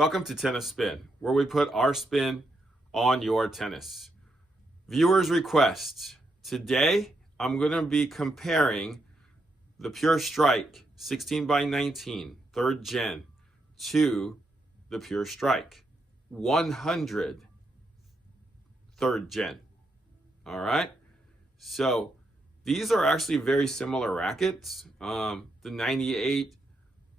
Welcome to Tennis Spin, where we put our spin on your tennis. Viewers' requests. Today, I'm going to be comparing the Pure Strike 16x19 3rd gen to the Pure Strike 100 3rd gen. All right. So these are actually very similar rackets. The 98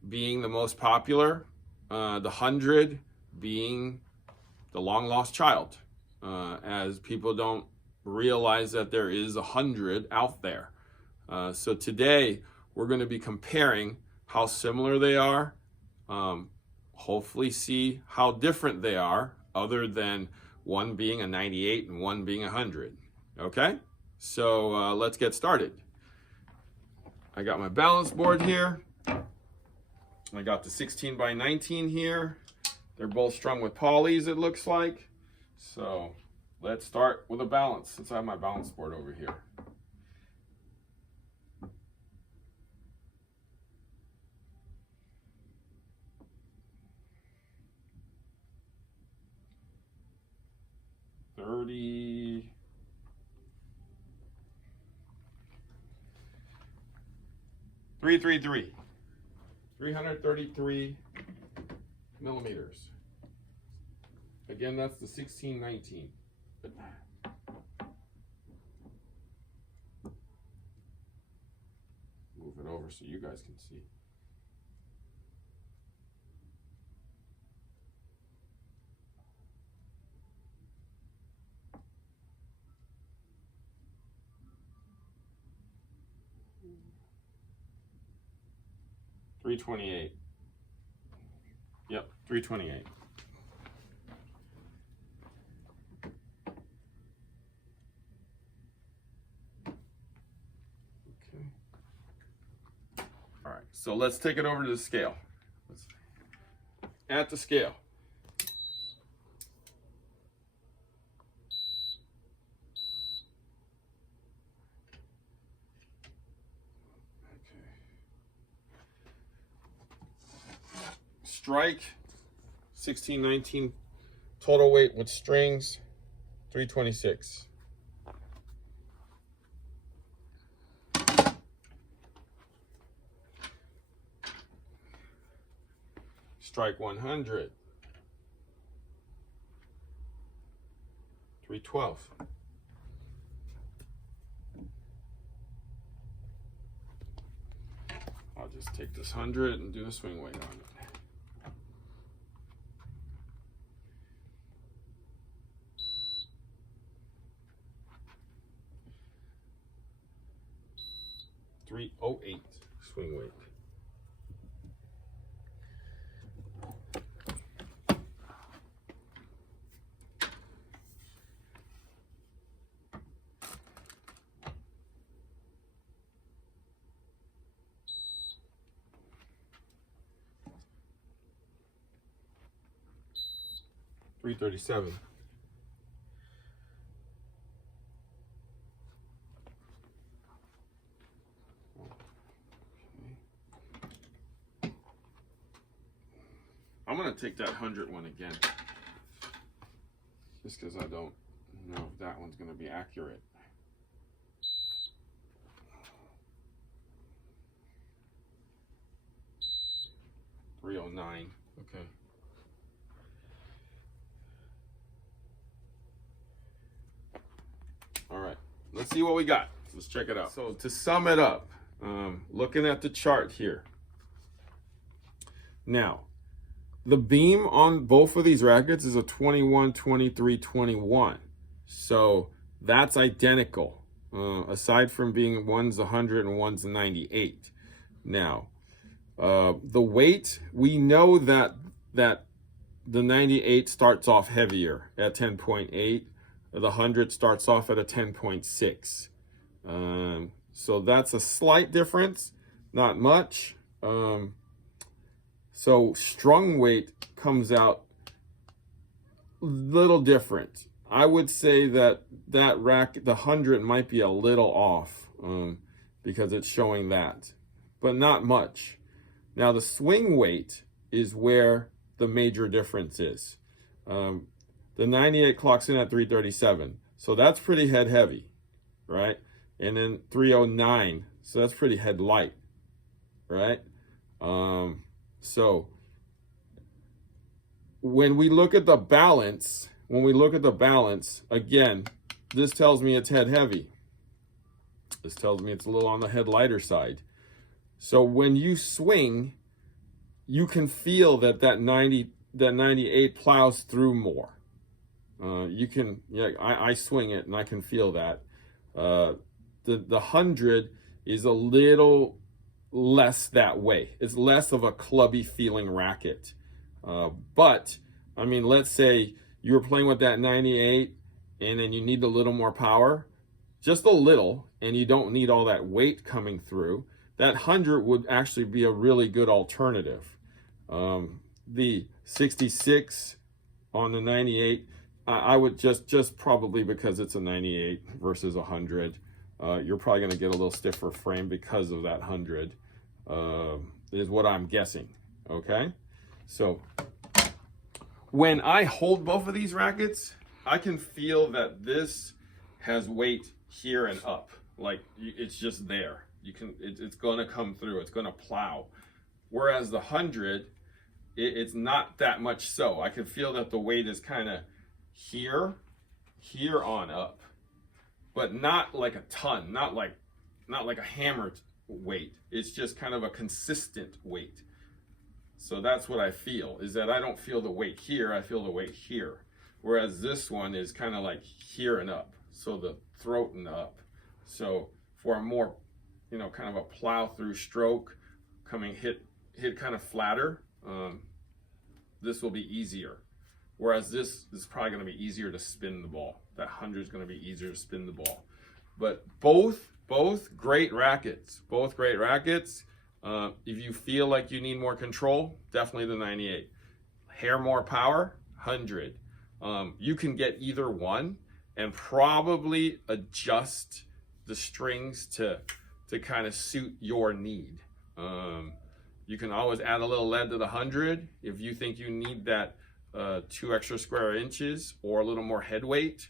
being the most popular. The 100 being the long lost child, as people don't realize that there is 100 out there. So today we're going to be comparing how similar they are, hopefully see how different they are, other than one being a 98 and one being 100. Okay, so let's get started. I got my balance board here. I got the 16x19 here. They're both strung with polys, it looks like. So let's start with a balance, since I have my balance board over here. $333 333 millimeters. Again, that's the 1619. Move it over so you guys can see. $328. Yep, $328. Okay. All right, so let's take it over to the scale. At the scale. Strike 1619 total weight with strings 326. Strike 100 312. I'll just take this 100 and do the swing weight on it. $308 swing weight. $337. I'm going to take that 100 one again, just because I don't know if that one's going to be accurate. $309. Okay. All right, let's see what we got. Let's check it out. So to sum it up, looking at the chart here. Now, the beam on both of these rackets is a 21, 23, 21. So that's identical, aside from being one's 100 and one's 98. Now, the weight, we know that the 98 starts off heavier at 10.8. The 100 starts off at a 10.6. So that's a slight difference, not much. So strung weight comes out a little different. I would say that rack, the 100, might be a little off because it's showing that, but not much. Now the swing weight is where the major difference is. The 98 clocks in at 337, so that's pretty head heavy, right? And then 309, so that's pretty head light, right? So when we look at the balance, again, this tells me it's head heavy. This tells me it's a little on the head lighter side. So when you swing, you can feel that 98 plows through more. I swing it and I can feel that. The 100 is a little less that way. It's less of a clubby feeling racket. But I mean, let's say you were playing with that 98 and then you need a little more power, just a little, and you don't need all that weight coming through. That 100 would actually be a really good alternative. The 66 on the 98, I would just probably, because it's a 98 versus 100, you're probably going to get a little stiffer frame because of that 100, is what I'm guessing. Okay, so when I hold both of these rackets, I can feel that this has weight here and up, like it's just there. It's going to come through. It's going to plow. Whereas the 100, it's not that much so. I can feel that the weight is kind of here on up, but not like a ton, not like a hammered weight. It's just kind of a consistent weight. So that's what I feel, is that I don't feel the weight here, I feel the weight here. Whereas this one is kind of like here and up, so the throat and up. So for a more, kind of a plow through stroke, coming hit kind of flatter, this will be easier. Whereas this is probably going to be easier to spin the ball. That 100 is going to be easier to spin the ball. But both great rackets. Both great rackets. If you feel like you need more control, definitely the 98. Hair more power, 100. You can get either one and probably adjust the strings to kind of suit your need. You can always add a little lead to the 100 if you think you need that 2 extra square inches or a little more head weight.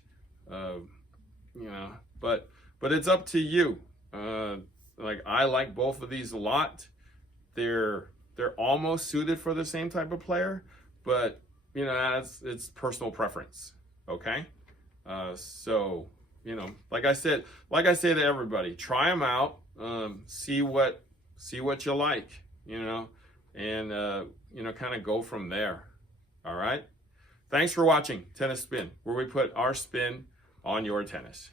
But it's up to you. Like, I like both of these a lot. They're almost suited for the same type of player, but it's personal preference. Okay, so like I say to everybody, try them out, see what you like, and kind of go from there. All right. Thanks for watching Tennis Spin, where we put our spin on your tennis.